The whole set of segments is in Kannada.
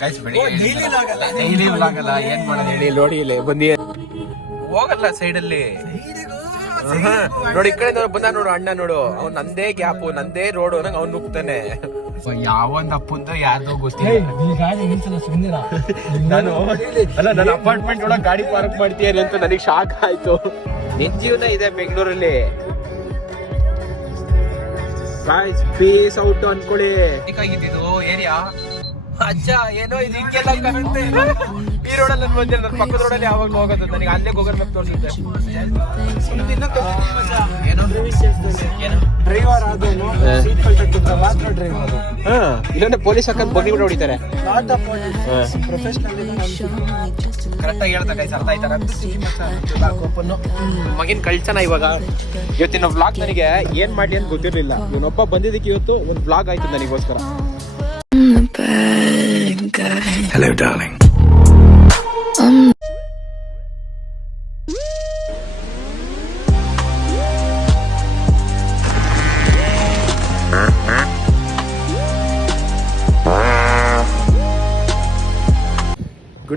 ಗೈಸ್ ಡೈಲಿ ಆಗಲ್ಲ ಏನ್ ಮಾಡೋದು? ಹೇಳಿ ನೋಡಿ ಇಲ್ಲಿ ಬಂದಿ. ಹೋಗಲ್ಲ ಸೈಡ್ ಅಲ್ಲಿ. ನೋಡಿ ಈ ಕಡೆ ಬಂದ ನೋಡು ಅಣ್ಣ ನೋಡು. ಅವ್ನು ನಂದೇ ಗ್ಯಾಪ್ ನಂದೇ ರೋಡ್ ನಂಗೆ ಅವ್ನು ನುಗ್ತಾನೆ ಯಾವಂದ್ ಅಪ್ಪಂದ ಯಾರ್ದು ಗೊತ್ತಿಲ್ಲ. ನಾನು ಅಲ್ಲ ನನ್ನ ಅಪಾರ್ಟ್ಮೆಂಟ್ ಒಳಗೆ ಗಾಡಿ ಪಾರ್ಕ್ ಮಾಡ್ತೀಯ ಅಂತ ನನಗೆ ಶಾಕ್ ಆಯ್ತು. ನಿನ್ ಜೀವನ ಇದೆ ಬೆಂಗಳೂರಲ್ಲಿ. ಪೀಸ್ ಔಟ್ ಅನ್ಕೊಳ್ಳಿ ಆಗಿದ್ದು ಏರಿಯಾ? ಅಜ್ಜ ಏನೋ ಇದು ಹಿಂಗೆಲ್ಲ ಕಾಣುತ್ತೆ. ಈ ರೋಡಲ್ಲಿ ನಾನು ಬಂದಿಲ್ಲ ನನ್ನ ಪಕ್ಕದ ರೋಡಲ್ಲಿ ಯಾವಾಗಲೂ ಹೋಗೋದು. ನನಗೆ ಅಲ್ಲೇ ಗೂಗಲ್ ಮ್ಯಾಪ್ ತೋರಿಸುತ್ತೆ. ಏನೋ? ಡ್ರೈವ್. ಕಳ್ಸಿದ್ರೆ ಮಾತ್ರ ಡ್ರೈವರ್ ಹಾ. ಇಲ್ಲಾಂದ್ರೆ ಪೊಲೀಸ್ ಹಾಕಂತ ಬಗ್ಗಿ ಬಿಡ ಹೊಡಿತಾರೆ ನಾಟ್ ಅ ಪೊಲೀಸ್ ಪ್ರೊಫೆಷನಲ್ ಕರೆಕ್ಟಾಗಿ ಹೇಳ್ತಾ ಗೈಸ್ ಅರ್ಥ ಆಯ್ತಾರ ಮಗಿನ ಕಳ್ಸನ ಇವಾಗ. ಇವತ್ತಿನ ವ್ಲಾಗ್ ನನಗೆ ಏನ್ ಮಾಡಿ ಅಂತ ಗೊತ್ತಿರಲಿಲ್ಲ. ಇವನೊಬ್ಬ ಬಂದಿದ್ದಕ್ಕೆ ಇವತ್ತು ಒಂದು ವ್ಲಾಗ್ ಆಯ್ತು ನನಗೋಸ್ಕರ. Hello, darling.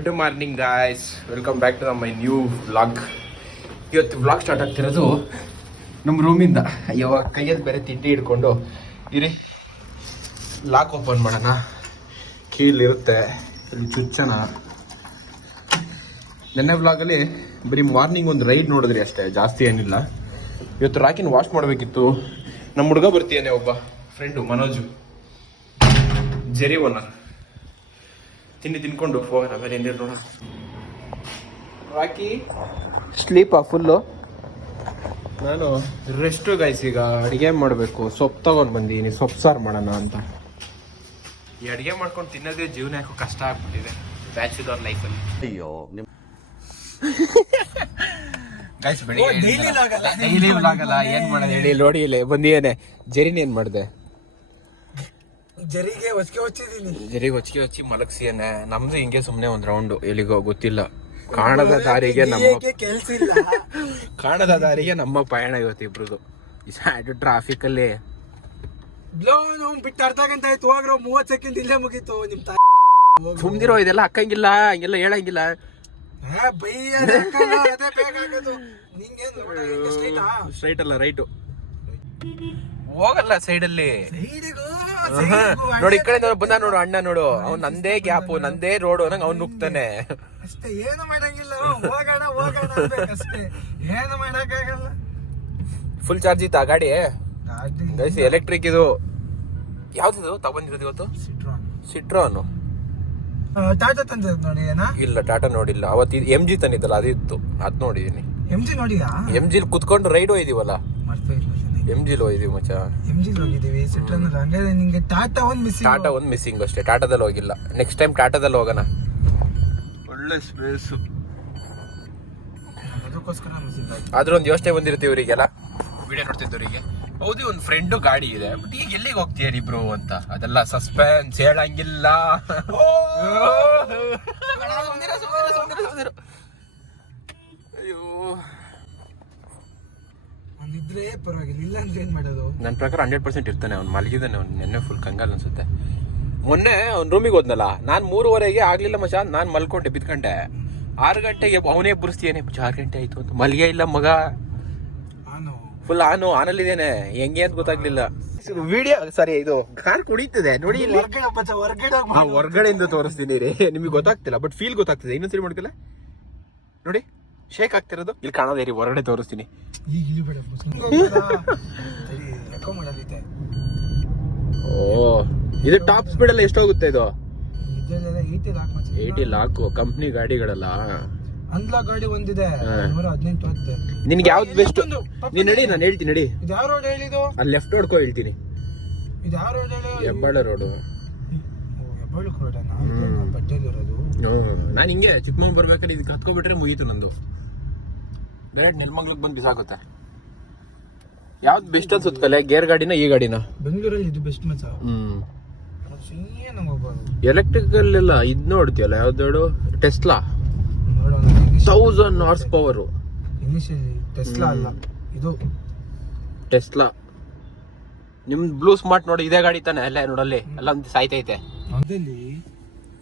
Good morning guys welcome back to my new vlog ಇವತ್ತು ವ್ಲಾಗ್ ಸ್ಟಾರ್ಟ್ ಆಗ್ತಿರೋದು ನಮ್ಮ ರೂಮಿಂದ ಅಯ್ಯೋ, ಕೈಯಲ್ಲಿ ಬೇರೆ ತಿಂಡಿ ಹಿಡ್ಕೊಂಡು ಇರಿ. ಲಾಕ್ ಓಪನ್ ಮಾಡೋಣ. ಕೀಲಿರುತ್ತೆ ಇಲ್ಲಿ ಚುಚ್ಚನ. ನೆನ್ನೆ ವ್ಲಾಗಲ್ಲಿ ಬರೀ ಮಾರ್ನಿಂಗ್ ಒಂದು ರೈಡ್ ನೋಡಿದ್ರಿ ಅಷ್ಟೇ, ಜಾಸ್ತಿ ಏನಿಲ್ಲ. ಇವತ್ತು ರಾಕಿನ ವಾಶ್ ಮಾಡಬೇಕಿತ್ತು. ನಮ್ಮ ಹುಡುಗ ಬರ್ತೀಯಾನೆ ಒಬ್ಬ. ಫ್ರೆಂಡು ಮನೋಜು. ಜೆರಿ ಓನರ್ ತಿಂಡಿ ತಿನ್ಕೊಂಡು ಹೋಗೋಣ ಬೇರೆ ಏನಿಲ್ಲ ನೋಡೋಣ ರಾಕಿ? ಸ್ಲೀಪಾ ಫುಲ್ಲು ನಾನು ರೆಸ್ಟು ಗೈಸ್ ಈಗ ಅಡುಗೆ ಮಾಡಬೇಕು. ಸೊಪ್ಪು ತಗೊಂಡು ಬಂದೀನಿ ಸೊಪ್ಪು ಸಾರು ಮಾಡೋಣ ಅಂತ. ಈ ಅಡುಗೆ ಮಾಡ್ಕೊಂಡು ತಿನ್ನೋದೇ ಜೀವನ ಯಾಕೋ ಕಷ್ಟ ಆಗ್ಬಿಟ್ಟಿದೆ. ಬ್ಯಾಚುಲರ್ ಲೈಫಲ್ಲಿ ಅಯ್ಯೋ ನಿಮ್ಮ ಗೈಸ್ ಡೈಲಿ ಆಗಲ್ಲ ಏನ್ ಮಾಡೋದು? ಹೇಳಿ ನೋಡಿ ಇಲ್ಲೇ ಬಂದಿಯೇನೆ. ಜರಿನ ಏನ್ ಮಾಡಿದೆ? ಜರಿಗೆ ಹೊಚ್ಕೆ ಹೊಚ್ಚಿದೀನಿ ಜರಿಗೆ ಹೊಚ್ಕೆ ಹೊಚ್ಚಿ ಮಲಗ್ಸಿಯೇನೆ. ನಮ್ದು ಹಿಂಗೆ ಸುಮ್ಮನೆ ಒಂದು ರೌಂಡು ಎಲ್ಲಿಗೋ ಗೊತ್ತಿಲ್ಲ. ಕಾಣದ ದಾರಿಗೆ ನಮ್ಮ ಕೆಲಸ ಇಲ್ಲ? ಕಾಣದ ದಾರಿಗೆ ನಮ್ಮ ಪಯಣ ಇವತ್ತು ಇಬ್ರದು. ಸ್ಯಾಡ್ ಟ್ರಾಫಿಕ್ ಅಲ್ಲಿ. ಬ್ಲೋ ನಾವು ಬಿಟ್ಟು ಅರ್ಧ ಗಂಟೆ ಆಯ್ತು. ಹೋಗ್ರೋ ಮೂವತ್ತು ಸೆಕೆಂಡ್ ಇಲ್ಲೇ ಮುಗೀತು ನಿಮ್ ತಾಯಿ. ಸುಮ್ದಿರೋ ಇದೆಲ್ಲ ಅಕ್ಕಂಗಿಲ್ಲ ಹಂಗೆಲ್ಲ ಹೇಳಂಗಿಲ್ಲ. ಸ್ಟ್ರೈಟಾ ಅಲ್ಲ ರೈಟು ಹೋಗಲ್ಲ ಸೈಡ್ ಅಲ್ಲಿ. ಸೈಡಿಗೂ ನೋಡಿ ಈ ಕಡೆ ಬಂದ ನೋಡು ಅಣ್ಣ ನೋಡು. ಅವ್ನ್ ನಂದೇ ಗ್ಯಾಪ್ ನಂದೇ ರೋಡ್ ನಂಗೆ ಅವ್ನ್ ನುಗ್ತಾನೆ. ಅಷ್ಟೇ ಏನು ಮಾಡಂಗಿಲ್ಲ ಹೋಗೋಣ ಹೋಗೋಣ ಅನ್ಬೇಕಷ್ಟೇ ಏನು ಮಾಡಕ್ಕಾಗಲ್ಲ. ಫುಲ್ ಚಾರ್ಜ್ ಇತ್ತಾ ಗಾಡಿ? ಗೈಸ್ ಎಲೆಕ್ಟ್ರಿಕ್ ಇದು. ಯಾವ್ದು ತಗೊಂಡಿರೋದು ಇವತ್ತು? ಸಿಟ್ರಾನ್ ಸಿಟ್ರಾನು ಟಾಟಾ ತಂದಿರೋದು ನೋಡಿ ಏನ? ಇಲ್ಲ ಟಾಟಾ ನೋಡಿಲ್ಲ. ಅವತ್ತು ಎಂ ಜಿ ತಂದಿದ್ದಲ್ಲ ಅದಿತ್ತು. ಅದು ನೋಡಿದೀನಿ. ಎಂ ಜಿ ನೋಡಿಯಾ ಎಂ ಜಿಲ್ ಕುತ್ಕೊಂಡು ರೈಡ್ ಹೋಯ್ದಿವಲ್ಲ ಮರ್ತು ಇಲ್ಲ ಎಂ ಜಿಲ್ ಹೋಗಿದೀವಿ ಮಚ್ಚ ಎಂ ಜಿಲ್ ಹೋಗಿದ್ದೀವಿ. ಸಿಟ್ರನ್ ಹಂಗಾದ್ರೆ ನಿಂಗೆ ಟಾಟಾ ಒಂದು ಮಿಸ್ ಟಾಟಾ ಒಂದು ಮಿಸ್ಸಿಂಗ್ ಅಷ್ಟೇ. ಟಾಟಾದಲ್ಲಿ ಹೋಗಿಲ್ಲ. ನೆಕ್ಸ್ಟ್ ಟೈಮ್ ಟಾಟಾದಲ್ಲಿ ಹೋಗೋಣ. ಒಳ್ಳೆ ಸ್ಪೇಸ್ ಅದಕ್ಕೋಸ್ಕರ ಮಿಸ್ಸಿಂಗ್ ಆಯ್ತು. ಆದ್ರೂ ಒಂದು ಯೋಚನೆ ಬಂದಿರುತ್ತೆ ಇವರಿಗೆಲ್ಲ ವಿಡಿಯೋ ನೋಡ್ತಿದ್ದವರಿಗೆ ಹೌದು ಒಂದು ಫ್ರೆಂಡು ಗಾಡಿ ಇದೆ. ಬಟ್ ಈಗ ಎಲ್ಲಿಗೆ ಹೋಗ್ತೀಯಾ ಇಬ್ರು ಅಂತ? ಅದೆಲ್ಲ ಸಸ್ಪೆನ್ಸ್ ಹೇಳಂಗಿಲ್ಲ. ಅಯ್ಯೋ. ಒಂದಿದ್ರೆ ಪರವಾಗಿಲ್ಲ ಇಲ್ಲ ಅಂದ್ರೆ ಏನ್ ಮಾಡೋದು? ನನ್ನ ಪ್ರಕಾರ ಹಂಡ್ರೆಡ್ ಪರ್ಸೆಂಟ್ ಇರ್ತಾನೆ ಅವ್ನು ಮಲಗಿದಾನೆ ಅವ್ನು ನೆನ್ನೆ ಫುಲ್ ಕಂಗಾಲ್ ಅನ್ಸುತ್ತೆ. ಮೊನ್ನೆ ಅವ್ನ ರೂಮಿಗೆ ಹೋದ್ನಲ್ಲ ನಾನು ಮೂರುವರೆಗೆ ಆಗ್ಲಿಲ್ಲ ಮಚ ನಾನು ಮಲ್ಕೊಂಡೆ ಬಿದ್ಕೊಂಡೆ. ಆರು ಗಂಟೆಗೆ ಅವನೇ ಬುರ್ಸ್ತೀಯೇನೆ ಆರು ಗಂಟೆ ಆಯ್ತು ಅಂತ. ಮಲ್ಗೆ ಇಲ್ಲ ಮಗ. ಆನು. ಫುಲ್ ಆನು ಆನಲ್ಲಿದ್ದೇನೆ ಹೆಂಗೆ ಅಂತ ಗೊತ್ತಾಗ್ಲಿಲ್ಲ. ವಿಡಿಯೋ ಸಾರಿ ಇದು ಕಾರ್ ಕುಡಿತದೆ ನೋಡಿ ಇಲ್ಲಿ. ಹೊರ್ಗಡೆಯಿಂದ ತೋರಿಸ್ತೀನಿ ರೀ. ನಿಮಗೆ ಗೊತ್ತಾಗ್ತಿಲ್ಲ ಬಟ್ ಫೀಲ್ ಗೊತ್ತಾಗ್ತದೆ. ಇನ್ನೊಂದ್ಸರಿ ಮಾಡ್ತಿಲ್ಲ ನೋಡಿ. ಶೇಕ್ ಆಗ್ತಿರೋದು? ಇಲ್ಲಿ ಕಾಣೋದೇ ರೀ ಹೊರಗಡೆ ತೋರಿಸ್ತೀನಿ. ಈಗ ಮಾಡೋದಿದೆ ಓ ಇದು ಟಾಪ್ ಸ್ಪೀಡ್ ಎಲ್ಲ ಎಷ್ಟೋಗುತ್ತೆ ಇದು? Eighty eighty lakh eighty lakh company ಗಾಡಿಗಳಲ್ಲ? ಅಂದ್ಲ ಗಾಡಿ ಒಂದಿದೆ. ನೂರ ಹದಿನೆಂಟು ಹತ್ತೆ ನಿನ್ಗೆ ಯಾವ್ದು ಬೆಸ್ಟ್ ನೀನ್ ನಡಿ ನಾನು ಹೇಳ್ತೀನಿ ನಡಿ. ಇದು ಯಾವ ರೋಡ್ ಹೇಳಿದ್ದು ಅಲ್ಲಿ ಲೆಫ್ಟ್ ಹೊಡ್ಕೊ ಹೇಳ್ತೀನಿ. ಇದು ಯಾವ ರೋಡ್ ಹೇಳಿ? ಹೆಬ್ಬಾಳ ರೋಡು ರೋಡ್ ನಾನು ಹಿಂಗೆ ಚಿಕ್ಕಮಂಗ್ ಬರ್ಬೇಕಾದ್ರೆ ಇದಕ್ಕೆ ಹತ್ಕೊಬಿಟ್ರೆ ಮುಗೀತು ನಂದು. ಡೈರೆಕ್ಟ್ ನೆಲಮಂಗ್ಲಕ್ಕೆ ಬಂದು ಬಿಸಾಕುತ್ತೆ. ಯಾವ್ದು ಬೆಸ್ಟ್ ಅನ್ಸುತ್ತೆ ಕಲೆ? ಗೇರ್ ಗಾಡಿನ ಈ ಗಾಡಿನ? ಬೆಂಗಳೂರಲ್ಲಿ ಇದು ಬೆಸ್ಟ್ ಮಚ್ಚ ಎಲೆಕ್ಟ್ರಿಕಲ್ ಎಲ್ಲ ಇದು ನೋಡ್ತೀಯಲ್ಲ ಯಾವ್ದು Tesla thousand horsepower initially Tesla ಅಲ್ಲ ಇದು. ಟೆಸ್ಲಾ ನಿಮ್ ಬ್ಲೂ ಸ್ಮಾರ್ಟ್ ನೋಡಿ ಇದೇ ಗಾಡಿ ತಾನೆ ಅಲ್ಲೇ ನೋಡಲ್ಲಿ ಎಲ್ಲ ಸಾಯ್ತೈತೆ. ಅದಲ್ಲಿ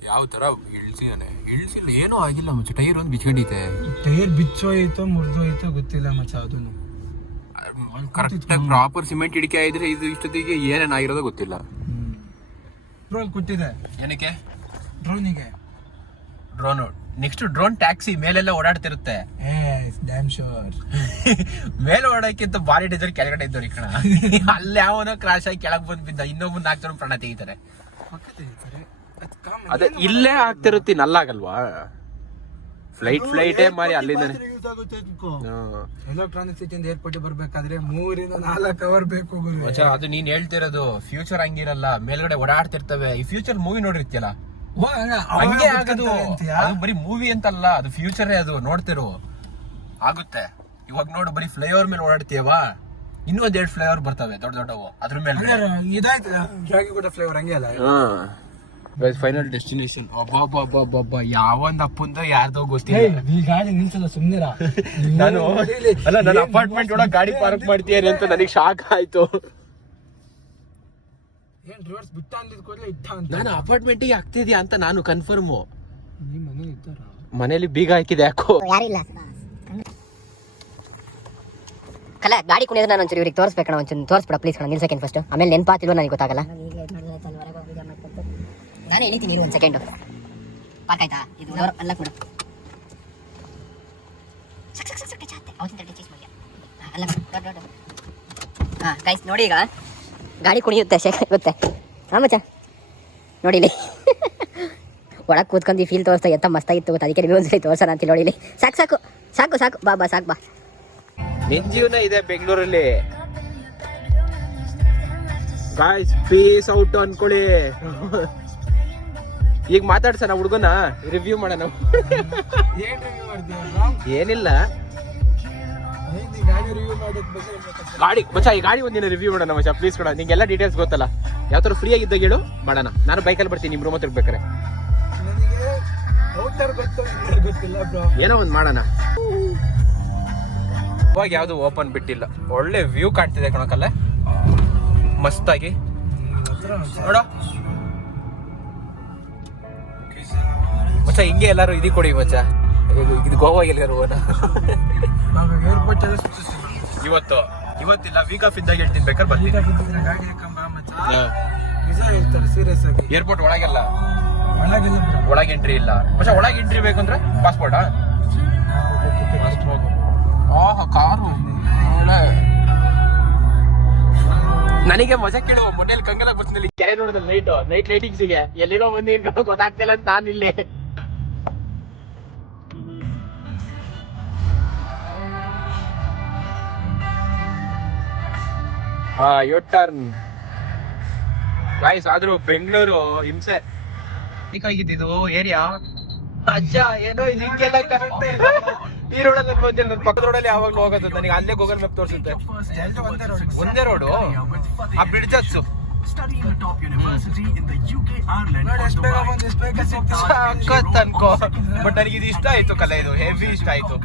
ಯಾವ ತರ ಇಳ್ಸಿದಾನೆ? ಇಳ್ಸಿಲ್ಲ ಏನೂ ಆಗಿಲ್ಲ ಮಚ್ಚ. ಟೈರ್ ಒಂದು ಬಿಚ್ಕೊಂಡಿದೆ ಟೈರ್ ಬಿಚ್ಚೋಯ್ತೋ ಮುರಿದೋಯ್ತೋ ಗೊತ್ತಿಲ್ಲ ಮಚ್ಚ ಅದೂ ಕರೆಕ್ಟ್ ಪ್ರಾಪರ್ ಸಿಮೆಂಟ್ ಇಡಿಕೆ ಇದ್ರೆ ಇದು ಇಷ್ಟೊತ್ತಿಗೆ ಏನೇನು ಆಗಿರೋದೋ ಗೊತ್ತಿಲ್ಲ. ಡ್ರೋನ್ ಕೊಟ್ಟಿದೆ. ಏನಕ್ಕೆ? ಡ್ರೋನಿಗೆ ಡ್ರೋನ್ ನೆಕ್ಸ್ಟ್ ಡ್ರೋನ್ ಟ್ಯಾಕ್ಸಿ ಮೇಲೆಲ್ಲ ಓಡಾಡ್ತಿರುತ್ತೆ. ಡ್ಯಾಮ್ ಶೋರ್ ಮೇಲೆ ಓಡಾಕ್ಕಿಂತ ಭಾರಿ ಡೇಂಜರ್ ಕೆಳಗಡೆ ಇದ್ದವ್ರಿ ಈ ಕಣ. ಅಲ್ಲಿ ಯಾವನೋ ಕ್ರಾಶ್ ಆಗಿ ಕೆಳಗ್ ಬಂದ್ ಬಿದ್ದ ಇನ್ನೊಬ್ಬ ನಾಲ್ಕು ಜನ ಪ್ರಾಣ ತೆಗಿತಾರೆ. ಅದೇ ಇಲ್ಲೇ ಆಗ್ತಿರುತ್ತೆ ನಲ್ಲಾಗಲ್ವಾ ಫ್ಲೈಟ್ ಫ್ಲೈಟೇ ಮಾರಿ ಅಲ್ಲಿಂದ ಎಲೆಕ್ಟ್ರಾನಿಕ್ ಸಿಟಿಯಿಂದ ಏರ್ಪೋರ್ಟ್ ಬರ್ಬೇಕಾದ್ರೆ ಮೂರಿಂದ ನಾಲ್ಕು ಅವರ್ ಬೇಕು ಮಚ್ಚ ಅದು ನೀನ್ ಹೇಳ್ತಿರೋದು ಫ್ಯೂಚರ್ ಹಂಗಿರಲ್ಲ ಮೇಲ್ಗಡೆ ಓಡಾಡ್ತಿರ್ತವೆ. ಈ ಫ್ಯೂಚರ್ ಮೂವಿ ನೋಡಿರ್ತಿಯಲ್ಲ? ಹಂಗ ಆಗದು. ಅದು ಬರೀ ಮೂವಿ ಅಂತಲ್ಲ ಅದು ಫ್ಯೂಚರೇ ಅದು ನೋಡ್ತಿರು. ಆಗುತ್ತೆ. ಇವಾಗ ನೋಡು ಬರೀ ಫ್ಲೈಓವರ್ ಮೇಲೆ ಓಡಾಡ್ತೀಯವಾ? ಇನ್ನೂ ಒಂದ್ ಎರಡು ಫ್ಲೇವರ್ ಬರ್ತವೆ ದೊಡ್ಡ ದೊಡ್ಡವು. ಅದ್ರ ಮೇಲೆ ಇದಾಯ್ತು ಜಾಗಿ ಕೂಡ ಫ್ಲೇವರ್ ಹಂಗೆ ಅಲ್ಲ? ಫೈನಲ್ ಡೆಸ್ಟಿನೇಷನ್ ಒಬ್ಬೊಬ್ಬೊಬ್ಬೊಬ್ಬ ಯಾವೊಂದ್ ಅಪ್ಪಂದ ಯಾರ್ದೋ ಗೊತ್ತಿಲ್ಲ. ಈ ಗಾಡಿ ನಿಲ್ಸಲ್ಲ ಸುಮ್ನಿರ. ನಾನು ಅಲ್ಲ ನನ್ನ ಅಪಾರ್ಟ್ಮೆಂಟ್ ಒಳಗೆ ಗಾಡಿ ಪಾರ್ಕ್ ಮಾಡ್ತೀಯಾರೆ ಅಂತ ನನಗೆ ಶಾಕ್ ಆಯ್ತು. ಏನ್ ರಿವರ್ಸ್ ಬಿಟ್ಟ ಅಂದಿದ್ ಕೂಡಲೇ ಇದ್ದ ಅಂತ. ನಾನು ಅಪಾರ್ಟ್ಮೆಂಟಿಗೆ ಆಗ್ತಿದ್ಯಾ ಅಂತ ನಾನು ಕನ್ಫರ್ಮು ನಿಮ್ಮ ಮನೆ ಇದ್ದಾರ? ಮನೇಲಿ ಬೀಗ ಹಾಕಿದೆ ಯಾಕೋ? ಯಾರಿಲ್ಲ ಕಲ ಗಾಡಿ ಕುಣಿಯೋದು ನಾನು ಒಂಚೂರು ಇವ್ರಿಗೆ ತೋರಿಸ್ಬೇಕಣ ಒಂಚೂರು ತೋರಿಸ್ಬಿಡ ಪ್ಲೀಸ್ ಕಣ ನಿಲ್ಸಕ್ಕೆ ಫಸ್ಟ್ ಆಮೇಲೆ ನೆನಪಾತಿಲ್ವ ನನಗೆ ಗೊತ್ತಾಗಲ್ಲ. ನಾನು ಎಳಿತೀನಿ ಒಂದು ಸೆಕೆಂಡು ಪಾರ್ಕ್ ಆಯ್ತಾ? ಇದು ಅಲ್ಲ ಕೂಡ. ಹಾಂ ಗೈಸ್ ನೋಡಿ ಈಗ. ಗಾಡಿ ಕುಣಿಯುತ್ತೆ ಶೇಖ ಗೊತ್ತೆ? ಹಾಂ ಮಚ್ಚ. ನೋಡಿಲಿ ಒಳಗೆ ಕೂತ್ಕೊಂಡು ಫೀಲ್ ತೋರಿಸ್ತಾ ಎತ್ತ ಮಸ್ತಾಗಿತ್ತು ಗೊತ್ತಾ? ಅದಕ್ಕೆ ರಿವ್ಯೂ ಒಂದ್ಸಲಿ ತೋರ್ಸೋಣ ಅಂತ ನೋಡಿ ಇಲ್ಲಿ. ಸಾಕು ಸಾಕು. ಸಾಕು ಸಾಕು. ಬಾ ಬಾ ಸಾಕು ಬಾ. ನಿನ್ ಜೀವನ ಇದೆ ಬೆಂಗಳೂರಲ್ಲಿ. ಗಾಯ್ಸ್ ಪೀಸ್ ಔಟ್ ಅನ್ಕೊಳ್ಳಿ. ಈಗ ಮಾತಾಡ್ಸೋಣ ಹುಡುಗನ? ರಿವ್ಯೂ ಮಾಡೋಣ. ಏನ್ ರಿವ್ಯೂ ಮಾಡ್ತೀವಿ ಏನಿಲ್ಲ. ಗಾಡಿ ಮಚ್ಚ ಈ ಗಾಡಿ ಒಂದಿನ ರಿವ್ಯೂ ಮಾಡೋಣ ಮಚ್ಚ ಪ್ಲೀಸ್ ಕೊಡ. ನಿಂಗೆಲ್ಲ ಡೀಟೇಲ್ಸ್ ಗೊತ್ತಲ್ಲ. ಯಾವ ಥರ ಫ್ರೀ ಆಗಿದ್ದಾಗ ಹೇಳು ಮಾಡೋಣ. ನಾನು ಬೈಕಲ್ಲಿ ಬರ್ತೀನಿ ನಿಮ್ಮ ರೂಮ್ ಹತ್ರ ಬ್ರೋ ಏನೋ ಒಂದು ಮಾಡೋಣ. ಇವಾಗ ಯಾವುದು ಓಪನ್ ಬಿಟ್ಟಿಲ್ಲ. ಒಳ್ಳೆ ವ್ಯೂ ಕಾಣ್ತಿದೆ ಕಣಕಲ್ಲ. ಮಸ್ತಾಗಿ. ನೋಡ. ಮಚ್ಚ ಹಿಂಗೆ ಎಲ್ಲಾರು ಇದಿ ಕೊಡಿ ಮಚ್ಚ. ಇದು- ಗೋವಾ ಎಲ್ಲಾರು ಇವತ್ತು. ಇವತ್ತಿಲ್ಲ ವೀಕ್ ಆಫ್ ಇದ್ದಾಗ ಹೇಳ್ತೀನಿ ಬೇಕಾದ್ರೆ ಬರ್ತೀನಿ. ಸೀರಿಯಸ್ ಆಗಿ. ಏರ್ಪೋರ್ಟ್ ಒಳಗೆಲ್ಲ. ಒಳಗೆ ಎಂಟ್ರಿ ಇಲ್ಲ. ಮಚ್ಚ ಒಳಗೆ ಎಂಟ್ರಿ ಬೇಕಂದ್ರೆ ಪಾಸ್ಪೋರ್ಟಾ ಆಹಾ ಕಾರು ನನಗೆ ಮಜಾ ಕೇಳುವ ಮೊನ್ನೆಲ್ ಕಂಗಲ ಬರ್ತೀನಿ ಕೆರೆ ನೋಡಿದ್ರೆ ನೈಟ್ ನೈಟ್ ಲೈಟಿಂಗ್ಸಿಗೆ ಎಲ್ಲಿರೋ ಬಂದು ಏನ್ ಗೊತ್ತಾಗ್ತಿಲ್ಲ ಅಂತ ನಾನು ಇಲ್ಲಿ. ಹಾ ಯೋ ಟರ್ನ್ ಗಾಯ್ಸ್ ಆದ್ರೂ ಬೆಂಗಳೂರು ಹಿಂಸೆ. ಇದು ಏರಿಯಾ ಅಜ್ಜ ಏನೋ ಇದು ಹಿಂಗೆಲ್ಲ ಕರೆಕ್ಟ್ ಈ ರೋಡಲ್ಲಿ ನನ್ನ ಪಕ್ಕದ ರೋಡಲ್ಲಿ ಯಾವಾಗ್ಲೂ ಹೋಗೋದು ನನಗೆ ಅಲ್ಲೇ ಗೂಗಲ್ ಮ್ಯಾಪ್ ತೋರಿಸುತ್ತೆ. ಒಂದೇ. ರೋಡು? ಆ ಬ್ರಿಡ್ಜ್ ಹಚ್ಚು. ಅನ್ಕೋ ಬಟ್ ನನಗೆ ಇದು ಇಷ್ಟ ಆಯ್ತು ಕಲೆ ಇದು ಹೆವಿ ಇಷ್ಟ ಆಯ್ತು.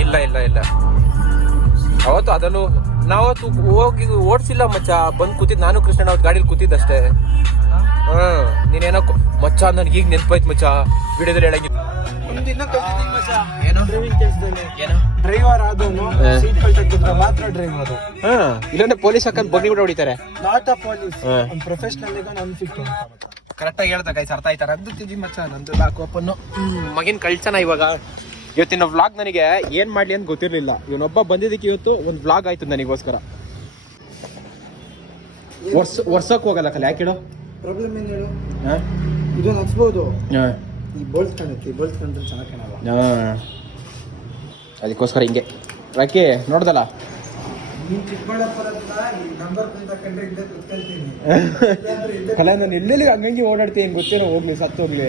ಇಲ್ಲ ಇಲ್ಲ ಇಲ್ಲ. ಅವತ್ತು ಅದನ್ನು ನಾವತ್ತು ಹೋಗಿ ಓಡಿಸಿಲ್ಲ ಮಚ್ಚ. ಬಂದು ಕೂತಿದ್ ನಾನು ಕೃಷ್ಣ ಅವತ್ತು ಗಾಡಿಲಿ ಕೂತಿದ್ದಷ್ಟೇ. ಹಾ ನೀನೇನೋ ಕೊ- ಮಚ್ಚ ನನ್ಗೆ ಈಗ ನೆನಪಾಯ್ತು ಮಚ್ಚ. ವಿಡಿಯೋದಲ್ಲಿ ಏನು? ಡ್ರೈವರ್ ಆದವನು. ಸೀಟ್ ಕಳ್ತಕ್ಕಿದ್ರೆ ಮಾತ್ರ ಡ್ರೈವರ್ ಹಾ ಇಲ್ಲಂದ್ರೆ ಪೊಲೀಸ್ ಹಾಕಂದ್ ಬಗ್ನಿ ಕೂಡ ಹೊಡಿತಾರೆ. ನಾಟ್ ಅ ಪೊಲೀಸ್ ಪ್ರೊಫೆಷನಲ್ ಈಗ ಅನ್ಫಿಟ್ ಕರೆಕ್ಟ್ ಆಗಿ ಹೇಳ್ದ ಗೈಸ್ ಅರ್ಥ ಆಯ್ತಾರೆ ನಂದು ತಿಜಿ ಮಚ್ಚ ನಂದು ಲಾಕ್ ಓಪನ್ ಮಗಿನ ಕಳ್ಸನ ಇವಾಗ. ಇವತ್ತಿನ ವ್ಲಾಗ್ ನನಗೆ ಏನು ಮಾಡಲಿ ಅಂತ ಗೊತ್ತಿರಲಿಲ್ಲ. ಇವನೊಬ್ಬ ಬಂದಿದ್ದಕ್ಕೆ ಇವತ್ತು ಒಂದು ವ್ಲಾಗ್ ಆಯ್ತು ನನಗೋಸ್ಕರ. ವರ್ಷ ವರ್ಷಕ್ಕೆ ಹೋಗಲ್ಲ ಕಲೆ. ಯಾಕೆ ಹೇಳು? ಪ್ರಾಬ್ಲಮ್ ಏನು ಹೇಳು? ಇದು ಹಚ್ಬೋದು. ಈ ಬೋಲ್ಟ್ ಕಾಣುತ್ತೆ. ಈ ಬೋಲ್ಸ್ ಕಂಡ್ರೆ ಚೆನ್ನಾಗಿ ಕಾಣಲ್ಲ. ಅದಕ್ಕೋಸ್ಕರ ಹಿಂಗೆ. ರಾಕಿ ನೋಡ್ದಲ್ಲ? ಕಲೆ ನಾನು ಎಲ್ಲೆಲ್ಲಿ ಹಂಗಂಗೆ ಓಡಾಡ್ತೀನಿ ಗೊತ್ತೇನೋ? ಹೋಗ್ಲಿ ಸತ್ತು ಹೋಗ್ಲಿ.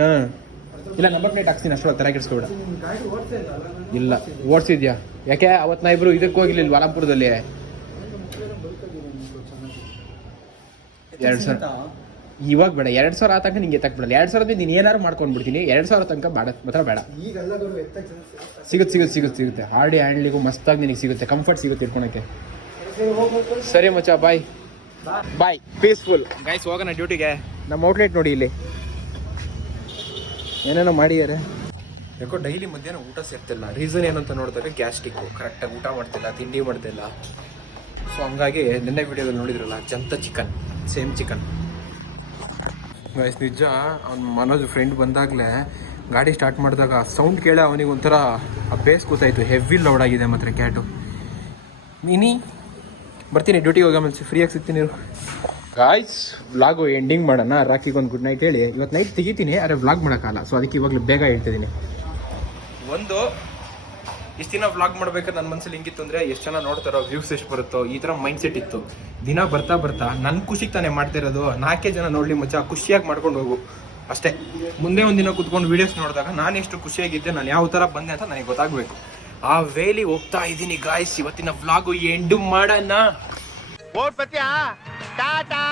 ಹಾ. ಇಲ್ಲ ನಂಬರ್ ಪ್ಲೇಟ್ ಹಾಕ್ತೀನಿ ಅಷ್ಟೊಳಗೆ ತಲೆ ಕೆಡಿಸ್ಕೊಬೇಡ ನಿನ್ ಇಲ್ಲ ಓಡಿಸಿದ್ಯಾ? ಯಾಕೆ ಅವತ್ತು ನಾ ಇಬ್ರು ಇದಕ್ಕೆ ಹೋಗಿಲ್ಲ ವಾಲಾಪುರದಲ್ಲಿ ಎರಡು ಸಾವಿರ. ಇವಾಗ ಬೇಡ ಎರಡು ಸಾವಿರ ಆತಂಕ ನಿಂಗೆ ತಕ್ಬಿಡಲ್ಲ ಎರಡು ಸಾವಿರದಿಂದ ನೀನು ಏನಾರು ಮಾಡ್ಕೊಂಡ್ಬಿಡ್ತೀನಿ. ಎರಡು ಸಾವಿರ ತನಕ ಬೇಡ ಮಾತ್ರ ಬೇಡ. ಸಿಗುತ್ತೆ ಸಿಗುತ್ತೆ ಸಿಗುತ್ತೆ ಸಿಗುತ್ತೆ. ಹಾರ್ಡಿ ಹ್ಯಾಂಡ್ಲಿಗೂ ಮಸ್ತಾಗಿ ನಿನಗೆ ಸಿಗುತ್ತೆ. ಕಂಫರ್ಟ್ ಸಿಗುತ್ತೆ ಇಟ್ಕೊಳಕ್ಕೆ. ಸರಿ ಮಚ್ಚ ಬಾಯ್ ಬಾಯ್ ಪೀಸ್ಫುಲ್ ಗೈಸ್ ಹೋಗೋಣ ಡ್ಯೂಟಿಗೆ ನಮ್ಮ ಔಟ್ಲೆಟ್ ನೋಡಿ ಇಲ್ಲಿ. ಏನೇನೋ ಮಾಡಿದ್ದಾರೆ. ಯಾಕೋ ಡೈಲಿ ಮಧ್ಯಾಹ್ನ ಊಟ ಸೇರ್ತಿಲ್ಲ. ರೀಸನ್ ಏನಂತ ನೋಡಿದಾಗ ಗ್ಯಾಸ್ಟಿಕ್ಕು ಕರೆಕ್ಟಾಗಿ ಊಟ ಮಾಡ್ತಿಲ್ಲ, ತಿಂಡಿ ಮಾಡ್ತಿಲ್ಲ. ಸೊ ಹಂಗಾಗಿ ನಿನ್ನೆ ವಿಡಿಯೋದಲ್ಲಿ ನೋಡಿದ್ರಲ್ಲ, ಜಂತ ಚಿಕನ್ ಸೇಮ್ ಚಿಕನ್ ಗೈಸ್ ನಿಜ, ಅವ್ನ ಮನೋಜ್ ಫ್ರೆಂಡ್ ಬಂದಾಗಲೇ ಗಾಡಿ ಸ್ಟಾರ್ಟ್ ಮಾಡಿದಾಗ ಸೌಂಡ್ ಕೇಳಿ ಅವನಿಗೆ ಒಂಥರ ಬೇಸ್ ಕೂತಾಯಿತು ಹೆವಿ ಲೌಡ್ ಆಗಿದೆ ಮಾತ್ರ ಕ್ಯಾಟು ಮಿನಿ ಬರ್ತೀನಿ ಡ್ಯೂಟಿಗೆ ಹೋಗಿ ಆಮೇಲೆ ಫ್ರೀಯಾಗಿ ಸಿಗ್ತೀನಿ ಗಾಯ್ಸ್ ವ್ಲಾಗು ಎಂಡಿಂಗ್ ಮಾಡೋಣ. ರಾಕಿಗೆ ಒಂದು ಗುಡ್ ನೈಟ್ ಹೇಳಿ. ಇವತ್ತು ನೈಟ್ ತೆಗಿತೀನಿ ಆದರೆ ವ್ಲಾಗ್ ಮಾಡೋಕ್ಕಲ್ಲ ಸೊ ಅದಕ್ಕೆ ಇವಾಗಲೂ ಬೇಗ ಹೇಳ್ತಿದ್ದೀನಿ. ಒಂದು ಇಷ್ಟು ದಿನ ವ್ಲಾಗ್ ಮಾಡ್ಬೇಕಾದ್ರೆ ನನ್ನ ಮನಸ್ಸಲ್ಲಿ ಹಿಂಗಿತ್ತು ಅಂದರೆ ಎಷ್ಟು ಜನ ನೋಡ್ತಾರೋ ವ್ಯೂಸ್ ಎಷ್ಟು ಬರುತ್ತೋ ಈ ಥರ ಮೈಂಡ್ ಸೆಟ್ ಇತ್ತು. ದಿನ ಬರ್ತಾ ಬರ್ತಾ ನನ್ನ ಖುಷಿಗೆ ತಾನೇ ಮಾಡ್ತಿರೋದು ನಾಲ್ಕೇ ಜನ ನೋಡಲಿ ಮಚ್ಚ ಖುಷಿಯಾಗಿ ಮಾಡ್ಕೊಂಡು ಹೋಗು. ಅಷ್ಟೇ. ಮುಂದೆ ಒಂದಿನ ಕುತ್ಕೊಂಡು ವೀಡಿಯೋಸ್ ನೋಡಿದಾಗ ನಾನು ಎಷ್ಟು ಖುಷಿಯಾಗಿದ್ದೆ ನಾನು ಯಾವ ಥರ ಬಂದೆ ಅಂತ ನನಗೆ ಗೊತ್ತಾಗಬೇಕು. ಆ ವೇಲಿ ಹೋಗ್ತಾ ಇದ್ದೀನಿ ಗಾಯ್ಸ್ ಇವತ್ತಿನ ವ್ಲಾಗು ಎಂಡು ಮಾಡೋಣ. 哒哒。